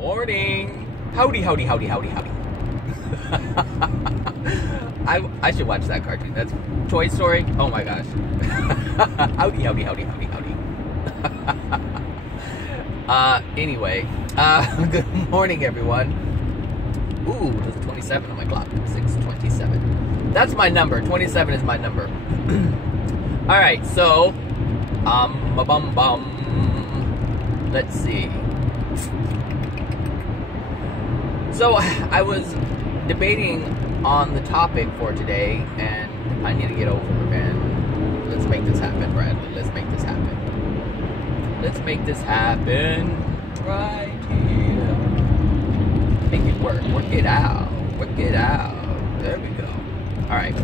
morning. Howdy, howdy, howdy, howdy, howdy. I should watch that cartoon. That's Toy Story. Oh my gosh. Howdy, howdy, howdy, howdy, howdy. Anyway, good morning, everyone. Ooh, there's 27 on my clock. 6:27. That's my number. 27 is my number. All right, so, let's see. So I was debating on the topic for today, and I need to get over, and let's make this happen, Bradley. Let's make this happen. Let's make this happen right here. Make it work. Work it out. Work it out. There we go. All right.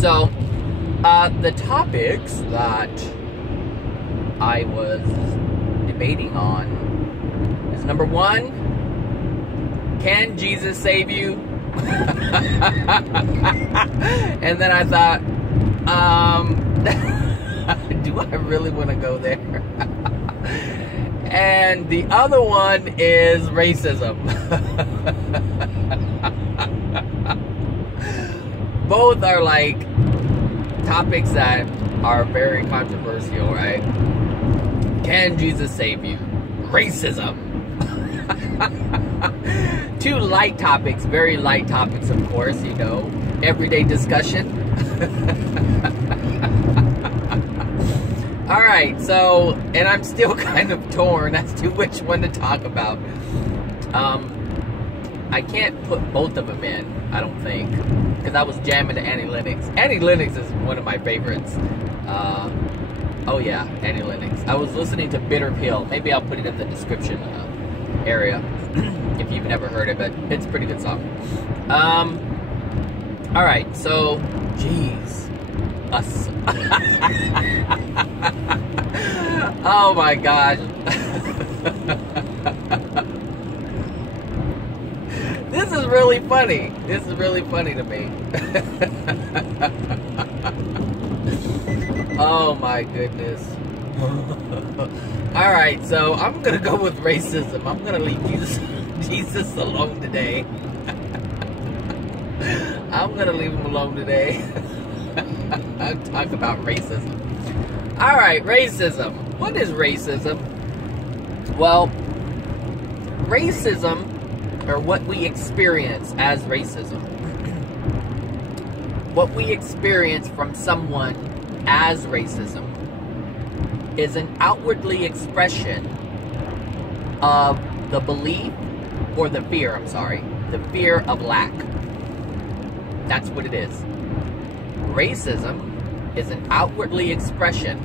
So, the topics that I was debating on is number one, can Jesus save you? And then I thought, do I really want to go there? And the other one is racism. Both are like topics that are very controversial, right? Can Jesus save you? Racism. Two light topics, very light topics, of course, you know, everyday discussion. All right, so, and I'm still kind of torn as to which one to talk about. I can't put both of them in, I don't think, because I was jamming to Annie Lennox. Annie Lennox is one of my favorites. Oh yeah, Annie Lennox. I was listening to Bitter Pill. Maybe I'll put it in the description area if you've never heard of it. It's a pretty good song. All right, so, geez, us. Oh my gosh. This is really funny. This is really funny to me. Oh my goodness. All right, so I'm gonna go with racism. I'm gonna leave Jesus alone today. I'm gonna leave him alone today. I'll talk about racism. All right, racism. What is racism? Well, racism, or what we experience as racism, what we experience from someone as racism, is an outwardly expression of the belief, or the fear, the fear of lack. That's what it is. Racism is an outwardly expression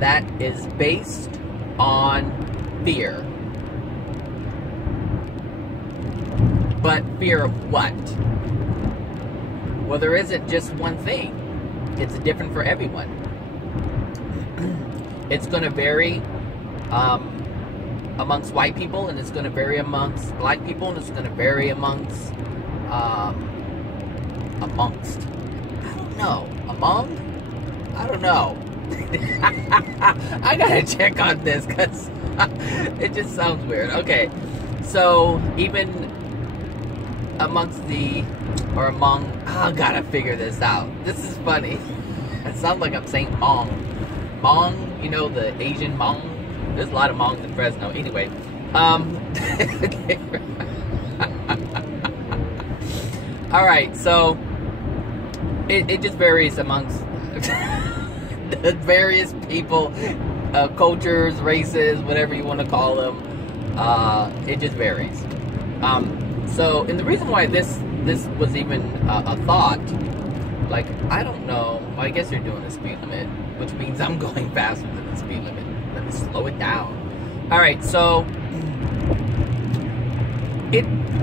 that is based on fear. But fear of what? Well, there isn't just one thing. It's different for everyone. It's going to vary amongst white people, and it's going to vary amongst black people, and it's going to vary amongst, I don't know. I don't know. I gotta check on this, because it just sounds weird. Okay, so even amongst I gotta figure this out. This is funny. It sounds like I'm saying Hmong. Hmong, you know, the Asian Hmong. There's a lot of Hmongs in Fresno. Anyway, all right, so it just varies amongst the various people, cultures, races, whatever you want to call them. It just varies. So, and the reason why this was even a thought, like, I don't know, I guess you're doing the speed limit, which means I'm going faster than the speed limit. Let me slow it down. All right, so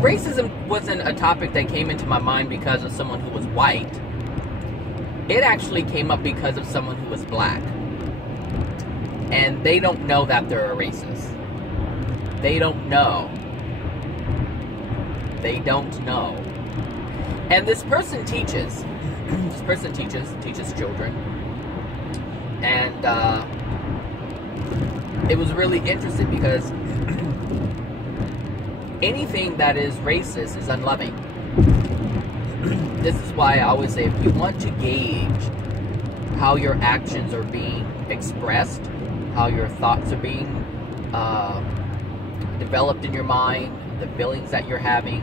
racism wasn't a topic that came into my mind because of someone who was white. It actually came up because of someone who was black. And they don't know that they're a racist. They don't know. They don't know. And this person teaches. This person teaches children. And it was really interesting because anything that is racist is unloving. This is why I always say, if you want to gauge how your actions are being expressed, how your thoughts are being developed in your mind, the feelings that you're having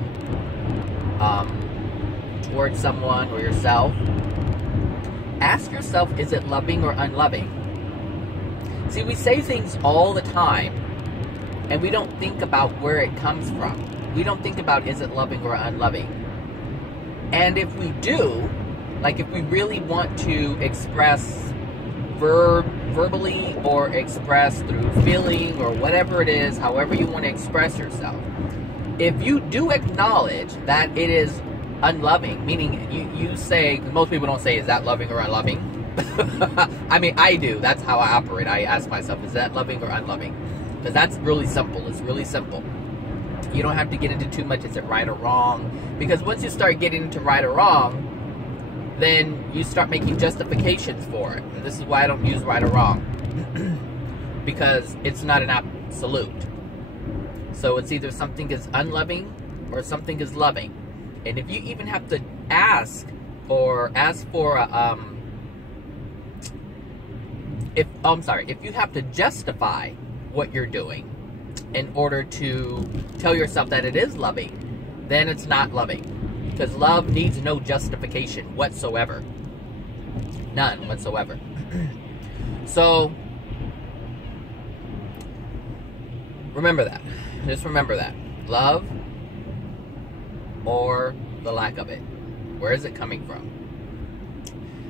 towards someone or yourself, ask yourself, is it loving or unloving? See, we say things all the time, and we don't think about where it comes from. We don't think about, is it loving or unloving? And if we do, like if we really want to express verbally or express through feeling or whatever it is, however you want to express yourself, if you do acknowledge that it is unloving, meaning you say, because most people don't say, is that loving or unloving? I mean, I do. That's how I operate. I ask myself, is that loving or unloving? Because that's really simple. It's really simple. You don't have to get into too much, is it right or wrong? Because once you start getting into right or wrong, then you start making justifications for it. And this is why I don't use right or wrong. Because it's not an absolute. So it's either something is unloving or something is loving. And if you even have to ask for if you have to justify what you're doing in order to tell yourself that it is loving, then it's not loving. Because love needs no justification whatsoever. None whatsoever. So, remember that. Just remember that. Love or the lack of it. Where is it coming from?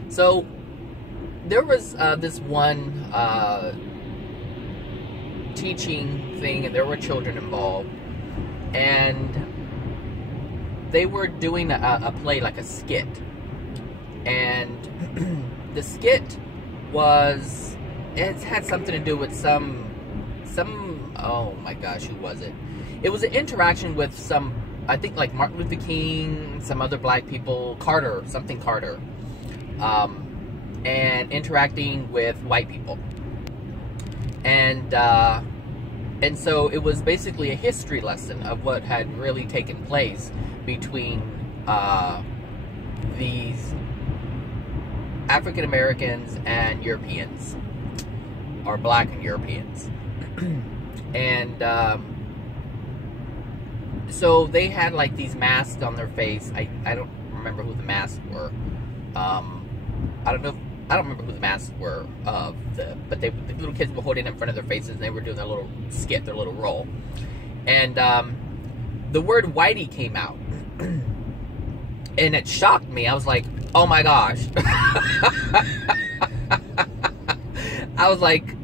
So, there was this one teaching thing, and there were children involved, and they were doing a play, like a skit, and the skit was, it had something to do with some oh my gosh, who was it? It was an interaction with some, I think like Martin Luther King, some other black people, Carter, and interacting with white people. And so it was basically a history lesson of what had really taken place between these African Americans and Europeans, or black and Europeans. And so they had like these masks on their face. I don't remember who the masks were. I don't remember who the masks were of, but the little kids were holding it in front of their faces, and they were doing their little skit, their little role. And the word whitey came out, and it shocked me. I was like, oh my gosh. I was like,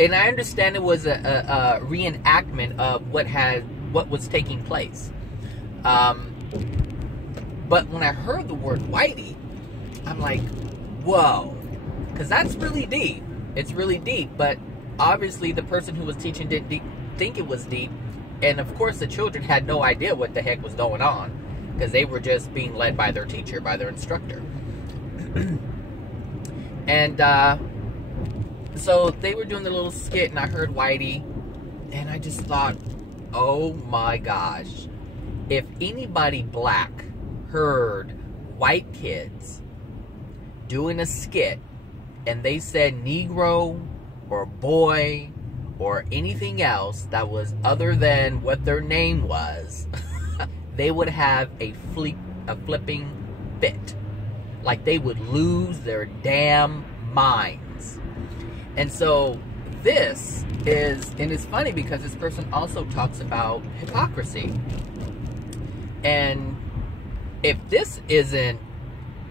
and I understand it was a reenactment of what was taking place. But when I heard the word whitey, I'm like, whoa. Because that's really deep. It's really deep, but obviously the person who was teaching didn't think it was deep. And of course the children had no idea what the heck was going on, because they were just being led by their teacher, by their instructor. And so they were doing the little skit, and I heard whitey, and I just thought, oh my gosh, if anybody black heard white kids doing a skit and they said Negro or boy or anything else that was other than what their name was, they would have a flipping fit. Like, they would lose their damn minds. And so this is, and it's funny because this person also talks about hypocrisy. And if this isn't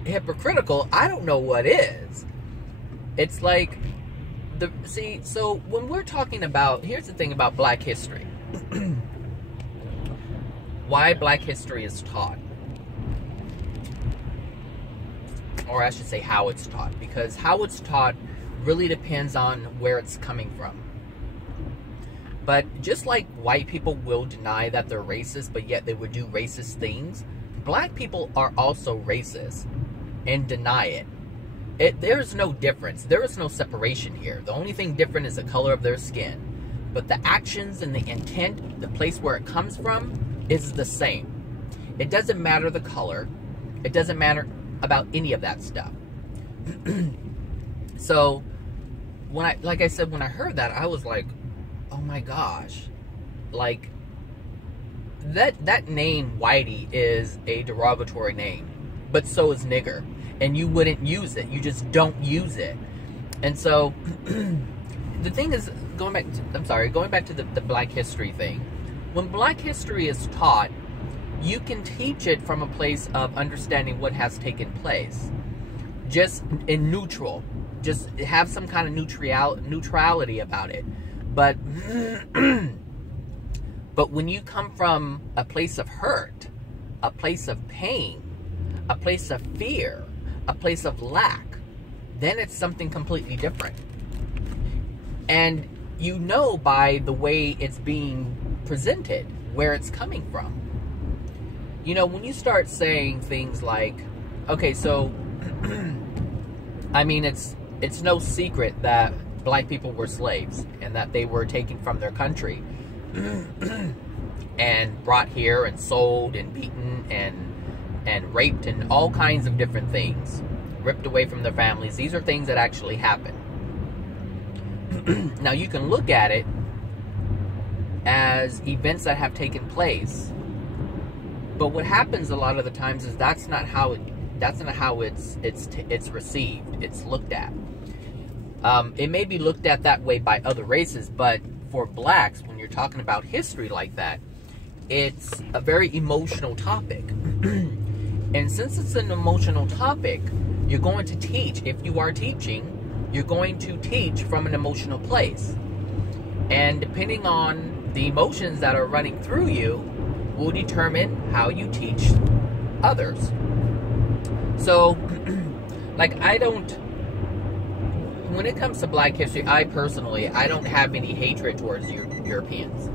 hypocritical, I don't know what is. It's like, so when we're talking about, here's the thing about black history. Why black history is taught. Or I should say how it's taught. Because how it's taught really depends on where it's coming from. But just like white people will deny that they're racist, but yet they would do racist things, black people are also racist and deny it. There's no difference. There is no separation here. The only thing different is the color of their skin. but the actions and the intent, the place where it comes from, is the same. It doesn't matter the color. It doesn't matter about any of that stuff. So, like I said, when I heard that, I was like, oh my gosh. Like, that name, Whitey, is a derogatory name. But so is nigger. And you wouldn't use it. You just don't use it. And so, the thing is, going back to the Black History thing. When Black History is taught, you can teach it from a place of understanding what has taken place. Just in neutral. Just have some kind of neutrality about it. But, but when you come from a place of hurt, a place of pain, a place of fear, a place of lack, then it's something completely different. And you know by the way it's being presented, where it's coming from. You know, when you start saying things like, okay, so, I mean, it's no secret that black people were slaves and that they were taken from their country and brought here and sold and beaten and raped and all kinds of different things, ripped away from their families. These are things that actually happened. Now, you can look at it as events that have taken place, but what happens a lot of the times is that's not how it's received. It's looked at. It may be looked at that way by other races, but for blacks, when you're talking about history like that, it's a very emotional topic. And since it's an emotional topic, you're going to teach, if you are teaching, you're going to teach from an emotional place. And depending on the emotions that are running through you will determine how you teach others. So, like, when it comes to Black history, I don't have any hatred towards Europeans.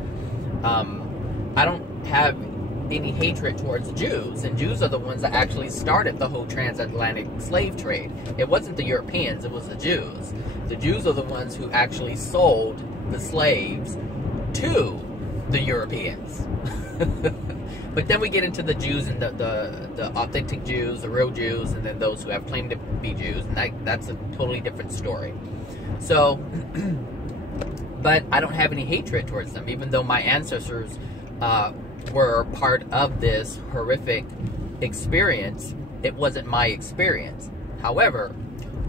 I don't have any hatred towards Jews, and Jews are the ones that actually started the whole transatlantic slave trade. It wasn't the Europeans, it was the Jews. The Jews are the ones who actually sold the slaves to the Europeans. But then we get into the Jews and the authentic Jews, the real Jews, and then those who have claimed to be Jews, and that's a totally different story. So, but I don't have any hatred towards them, even though my ancestors were part of this horrific experience. It wasn't my experience. However,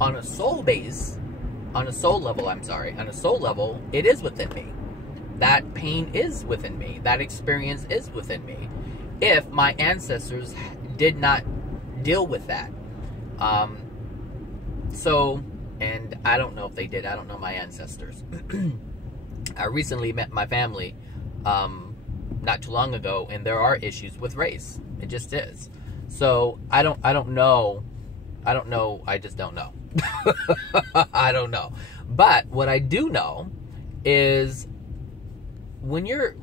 on a soul level, it is within me. That pain is within me. That experience is within me. If my ancestors did not deal with that. And I don't know if they did. I don't know my ancestors. I recently met my family not too long ago, and there are issues with race. It just is. So I don't know. I just don't know. I don't know. But what I do know is when you're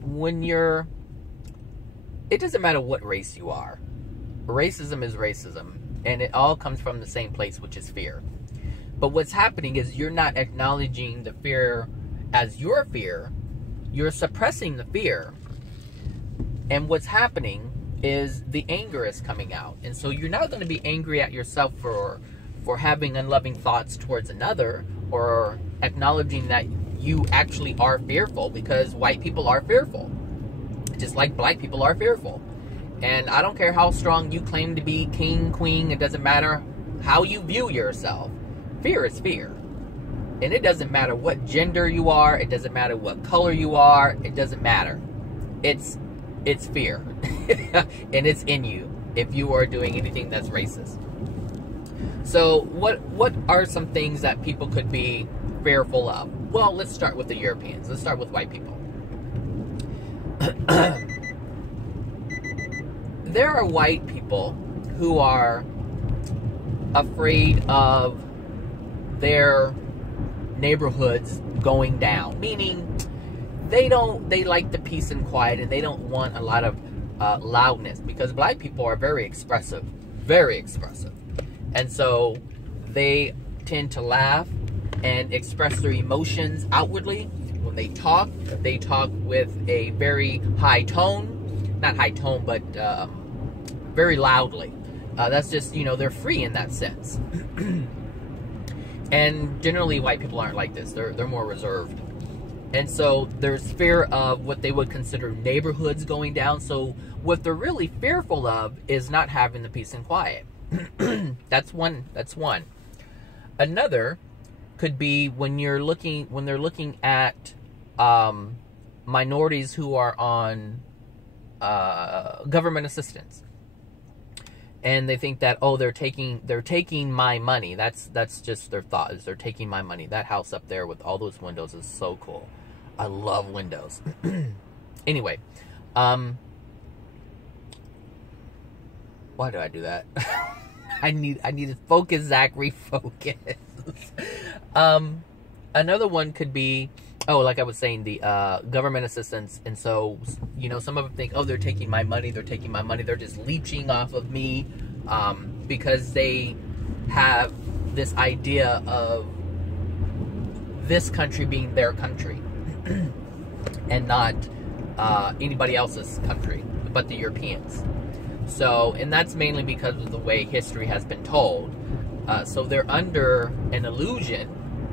it doesn't matter what race you are. Racism is racism, and it all comes from the same place, which is fear. But what's happening is you're not acknowledging the fear as your fear. You're suppressing the fear. And what's happening is the anger is coming out. And so you're not going to be angry at yourself for having unloving thoughts towards another, or acknowledging that you actually are fearful, because white people are fearful. Just like black people are fearful. And I don't care how strong you claim to be, king, queen, it doesn't matter how you view yourself. Fear is fear. And it doesn't matter what gender you are, it doesn't matter what color you are, it doesn't matter. It's fear. And it's in you if you are doing anything that's racist. So what are some things that people could be fearful of? Well, let's start with the Europeans. Let's start with white people. There are white people who are afraid of their neighborhoods going down, meaning they like the peace and quiet, and they don't want a lot of loudness, because black people are very expressive, and so they tend to laugh, and express their emotions outwardly. When they talk with a very high tone, not high tone, but very loudly. That's just, you know, they're free in that sense. And generally white people aren't like this. They're more reserved. And so there's fear of what they would consider neighborhoods going down. So what they're really fearful of is not having the peace and quiet. That's one. Another could be when they're looking at minorities who are on government assistance. And they think that, oh, they're taking my money. That's just their thought, is they're taking my money. That house up there with all those windows is so cool. I love windows. Anyway, why do I do that? I need to focus, Zach. Refocus. Another one could be, oh, like I was saying, the government assistance. And so, you know, some of them think, oh, they're taking my money. They're taking my money. They're just leeching off of me because they have this idea of this country being their country and not anybody else's country, but the Europeans. So, and that's mainly because of the way history has been told. So they're under an illusion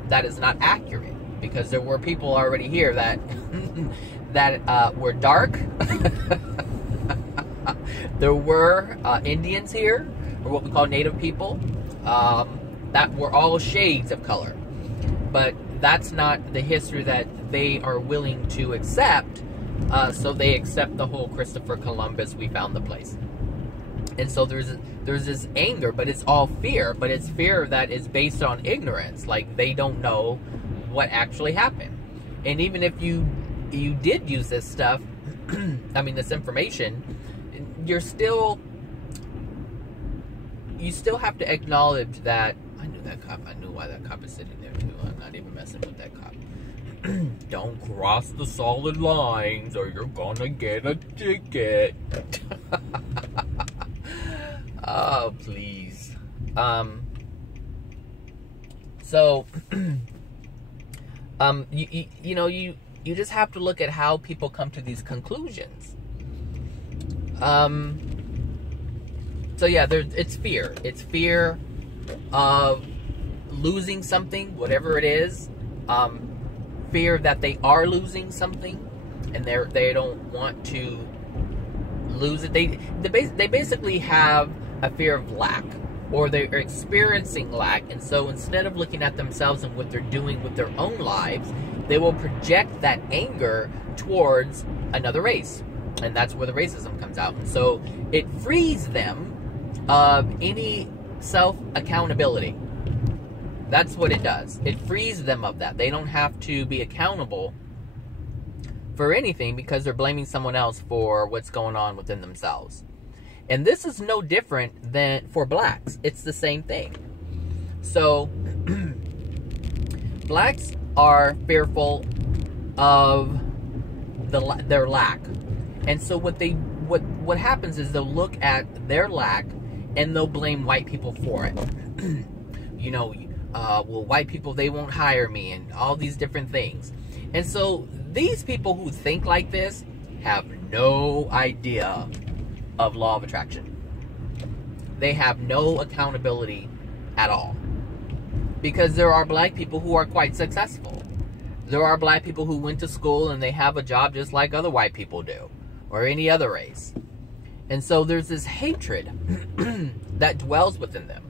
that is not accurate, because there were people already here that that were dark. There were Indians here, or what we call native people, that were all shades of color. But that's not the history that they are willing to accept. So they accept the whole Christopher Columbus, we found the place. And so there's this anger, but it's all fear. But it's fear that is based on ignorance. Like, they don't know what actually happened. And even if you did use this stuff, I mean, this information, you still have to acknowledge that, I knew that cop. I knew why that cop is sitting there too. I'm not even messing with that cop. Don't cross the solid lines or you're gonna get a ticket. Oh, please. So, you know, you just have to look at how people come to these conclusions. So yeah, it's fear. It's fear of losing something, whatever it is. Fear that they are losing something, and they don't want to lose it. They basically have a fear of lack, or they're experiencing lack, and so instead of looking at themselves and what they're doing with their own lives, they will project that anger towards another race, and that's where the racism comes out. And so it frees them of any self-accountability. That's what it does. It frees them of that. They don't have to be accountable for anything because they're blaming someone else for what's going on within themselves. And this is no different than for blacks. It's the same thing. So, blacks are fearful of their lack. And so what happens is they'll look at their lack and they'll blame white people for it. You know, well, white people, they won't hire me, and all these different things. And so these people who think like this have no idea of law of attraction. They have no accountability at all. Because there are black people who are quite successful. There are black people who went to school and they have a job just like other white people do, or any other race. And so there's this hatred that dwells within them.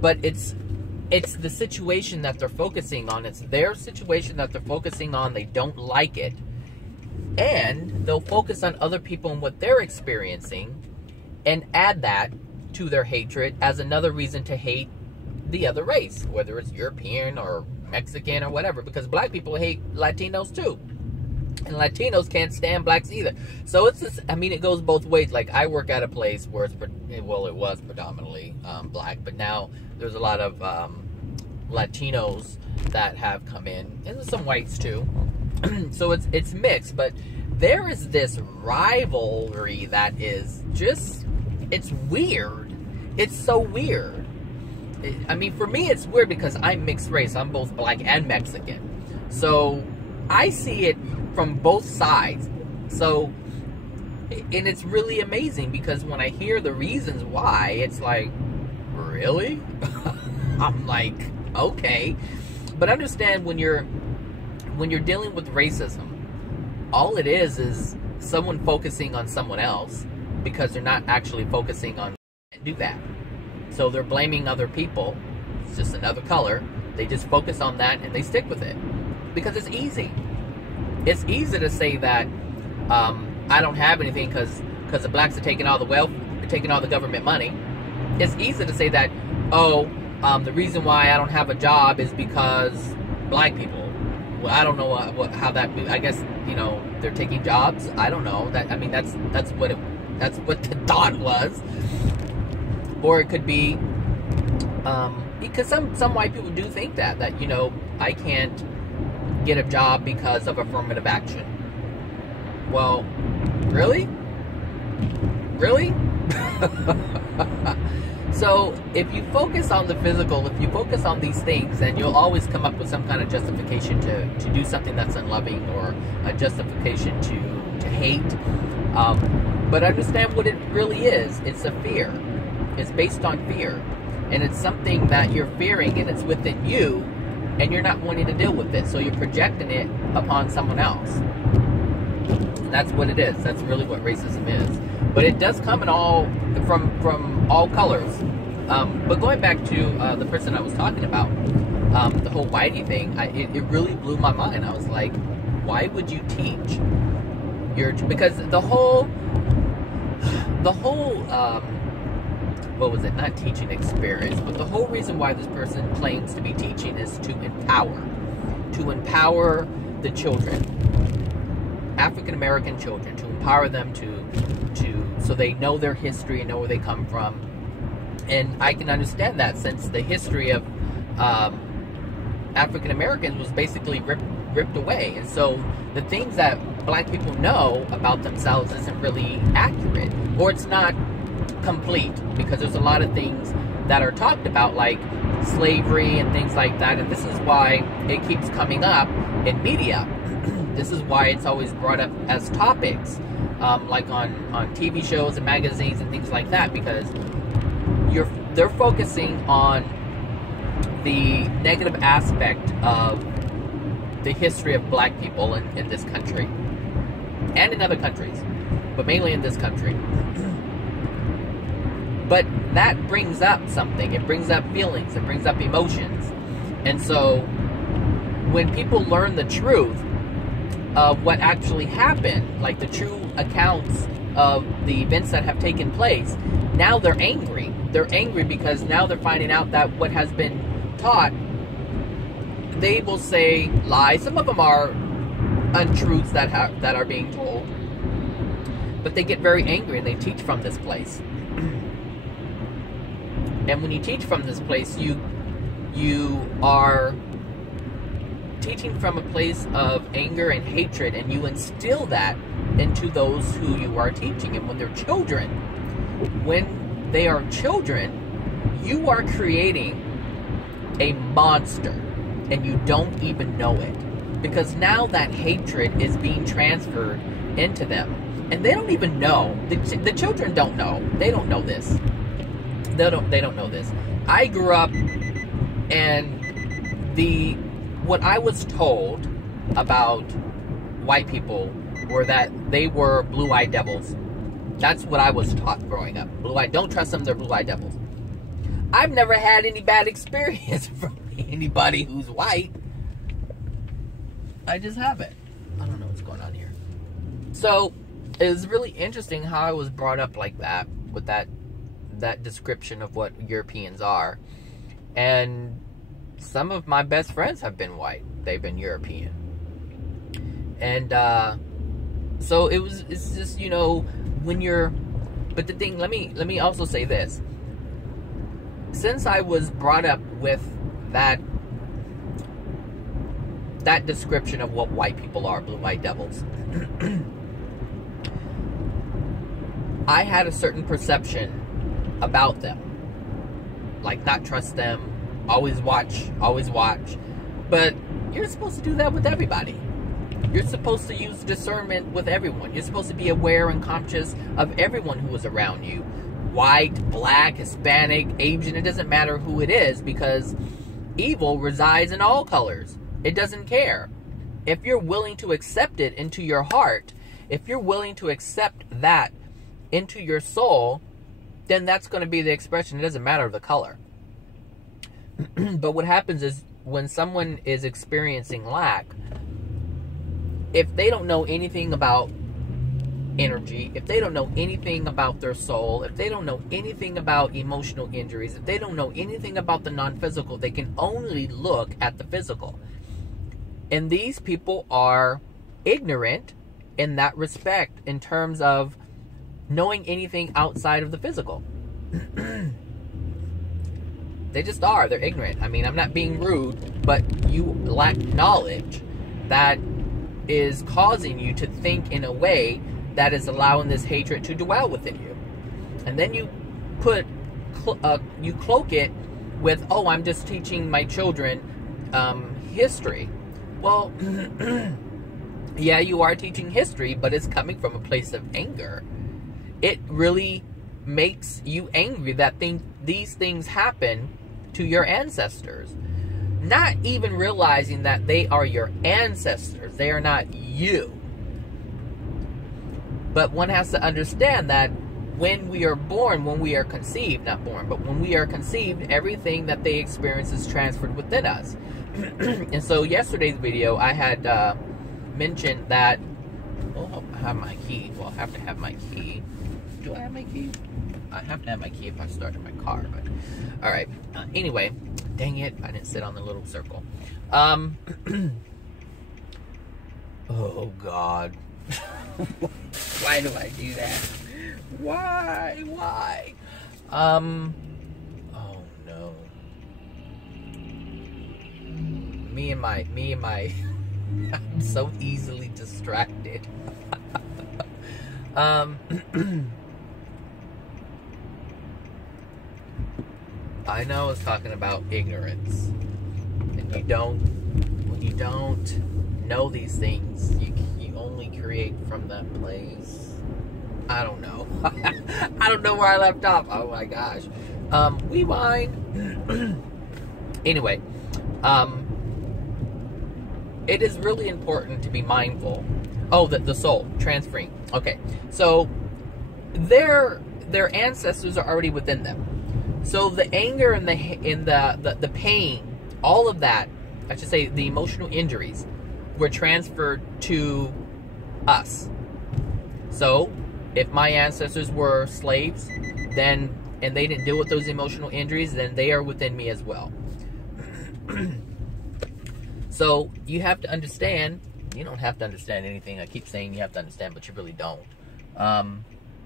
But it's the situation that they're focusing on. It's their situation that they're focusing on. They don't like it. And they'll focus on other people and what they're experiencing and add that to their hatred as another reason to hate the other race, whether it's European or Mexican or whatever, because black people hate Latinos too. And Latinos can't stand blacks either. So it's just, I mean, it goes both ways. Like, I work at a place where it's, well, it was predominantly black, but now there's a lot of Latinos that have come in, and there's some whites too. So it's mixed, but there is this rivalry that is just, it's weird. It's so weird. I mean, for me, it's weird because I'm mixed race. I'm both black and Mexican. So I see it from both sides. So, and it's really amazing because when I hear the reasons why, it's like, really? I'm like, okay. But understand when you're dealing with racism, all it is someone focusing on someone else because they're not actually focusing on do that. So they're blaming other people. It's just another color. They just focus on that and they stick with it because it's easy. It's easy to say that I don't have anything because the blacks are taking all the wealth, taking all the government money. It's easy to say that, the reason why I don't have a job is because black people. Well, I don't know how that. I guess they're taking jobs. I don't know that. I mean, that's what the thought was, or it could be because some white people do think that I can't get a job because of affirmative action. Well, really? So, if you focus on the physical, if you focus on these things, then you'll always come up with some kind of justification to do something that's unloving or a justification to hate. But understand what it really is. It's a fear. It's based on fear. And it's something that you're fearing and it's within you and you're not wanting to deal with it. So you're projecting it upon someone else. And that's what it is. That's really what racism is. But it does come in from all colors. But going back to the person I was talking about, the whole whitey thing, it really blew my mind. I was like, why would you teach because the whole what was it? Not teaching experience, but the whole reason why this person claims to be teaching is to empower the children, African American children, to empower them to so they know their history and know where they come from. And I can understand that since the history of African Americans was basically ripped away, and so the things that black people know about themselves isn't really accurate, or it's not complete, because there's a lot of things that are talked about, like slavery and things like that, and this is why it keeps coming up in media. This is why it's always brought up as topics, like on TV shows and magazines and things like that, because they're focusing on the negative aspect of the history of black people in this country and in other countries, but mainly in this country. But that brings up something. It brings up feelings. It brings up emotions. And so when people learn the truth of what actually happened, like the true accounts of the events that have taken place, now they're angry. They're angry because now they're finding out that what has been taught, they will say lies. Some of them are untruths that are being told. But they get very angry and they teach from this place. And when you teach from this place, you are teaching from a place of anger and hatred, and you instill that into those who you are teaching. And when they're children, you are creating a monster, and you don't even know it, because now that hatred is being transferred into them, and they don't even know. The children don't know. They don't know this. They don't know this. I grew up, and what I was told about white people were that they were blue-eyed devils. That's what I was taught growing up. Blue-eyed, don't trust them, they're blue-eyed devils. I've never had any bad experience from anybody who's white. I just haven't. I don't know what's going on here. So, it was really interesting how I was brought up like that, with that description of what Europeans are. And some of my best friends have been white. They've been European. And so it's just, when you're, but the thing, let me also say this. Since I was brought up with that description of what white people are, blue-eyed devils, I had a certain perception about them. like not trust them, always watch. But you're supposed to do that with everybody. You're supposed to use discernment with everyone. You're supposed to be aware and conscious of everyone who is around you. White, black, Hispanic, Asian, it doesn't matter who it is, because evil resides in all colors. It doesn't care. If you're willing to accept it into your heart, if you're willing to accept that into your soul, then that's going to be the expression. It doesn't matter the color. But what happens is, when someone is experiencing lack, if they don't know anything about energy, if they don't know anything about their soul, if they don't know anything about emotional injuries, if they don't know anything about the non-physical, they can only look at the physical. And these people are ignorant in that respect, in terms of knowing anything outside of the physical. They just are. They're ignorant. I mean, I'm not being rude, but you lack knowledge that is causing you to think in a way that is allowing this hatred to dwell within you. And then you you cloak it with, oh, I'm just teaching my children history. Well, yeah, you are teaching history, but it's coming from a place of anger. It really makes you angry that these things happen to your ancestors. Not even realizing that they are your ancestors. They are not you. But one has to understand that when we are born, when we are conceived, not born, but when we are conceived, everything that they experience is transferred within us. And so yesterday's video, I had mentioned that, well, I have my key. Well, I have to have my key. Do I have my key? I have to have my key if I started my car, but all right. Anyway, dang it, I didn't sit on the little circle. Oh God. Why do I do that? Why? Oh no. Me and my I'm so easily distracted. I know I was talking about ignorance. And when you don't know these things, you only create from that place. I don't know. I don't know where I left off. Oh my gosh. Rewind. Anyway, it is really important to be mindful. Oh, the soul transferring. Okay, so their ancestors are already within them. So the anger and the pain, all of that, I should say, the emotional injuries, were transferred to us. So if my ancestors were slaves, then, and they didn't deal with those emotional injuries, then they are within me as well. So you have to understand. You don't have to understand anything. I keep saying you have to understand, but you really don't.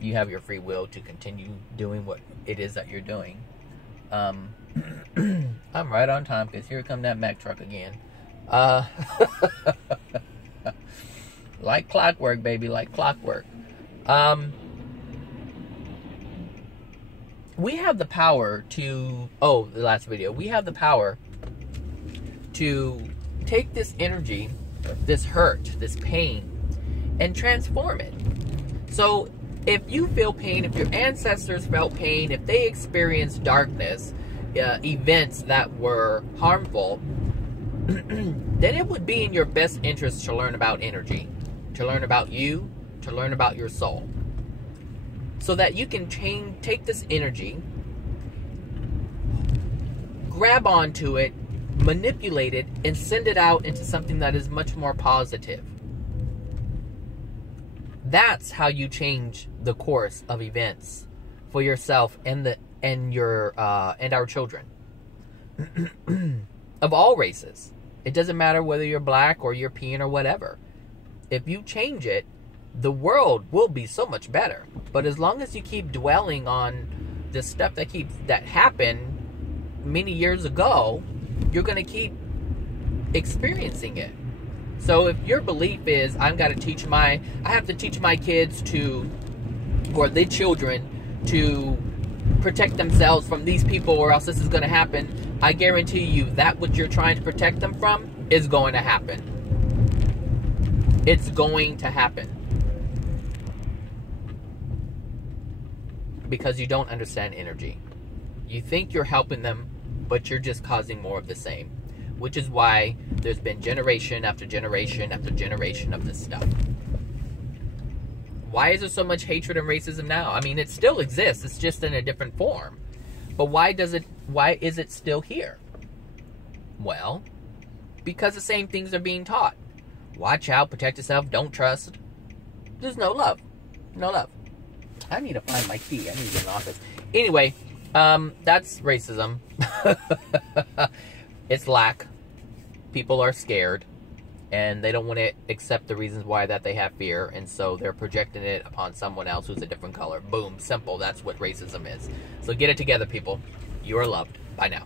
You have your free will to continue doing what it is that you're doing. I'm right on time, because here come that Mack truck again. Like clockwork, baby, like clockwork. We have the power to, oh, the last video, we have the power to take this energy, this hurt, this pain, and transform it. So if you feel pain, if your ancestors felt pain, if they experienced darkness, events that were harmful, then it would be in your best interest to learn about energy, to learn about you, to learn about your soul, so that you can take this energy, grab onto it, manipulate it, and send it out into something that is much more positive. That's how you change the course of events for yourself and our children of all races. It doesn't matter whether you're black or European or whatever. If you change it, the world will be so much better. But as long as you keep dwelling on the stuff that happened many years ago, you're going to keep experiencing it. So if your belief is, I have to teach my kids to, or the children, to protect themselves from these people or else this is going to happen, I guarantee you that what you're trying to protect them from is going to happen. It's going to happen. Because you don't understand energy. You think you're helping them, but you're just causing more of the same. Which is why there's been generation after generation after generation of this stuff. Why is there so much hatred and racism now? I mean, it still exists. It's just in a different form. But why is it still here? Well, because the same things are being taught. Watch out, protect yourself, don't trust. There's no love. No love. I need to find my key. I need to get in the office. Anyway, that's racism. It's lack. People are scared. And they don't want to accept the reasons why that they have fear. And so they're projecting it upon someone else who's a different color. Boom. Simple. That's what racism is. So get it together, people. You are loved. Bye now.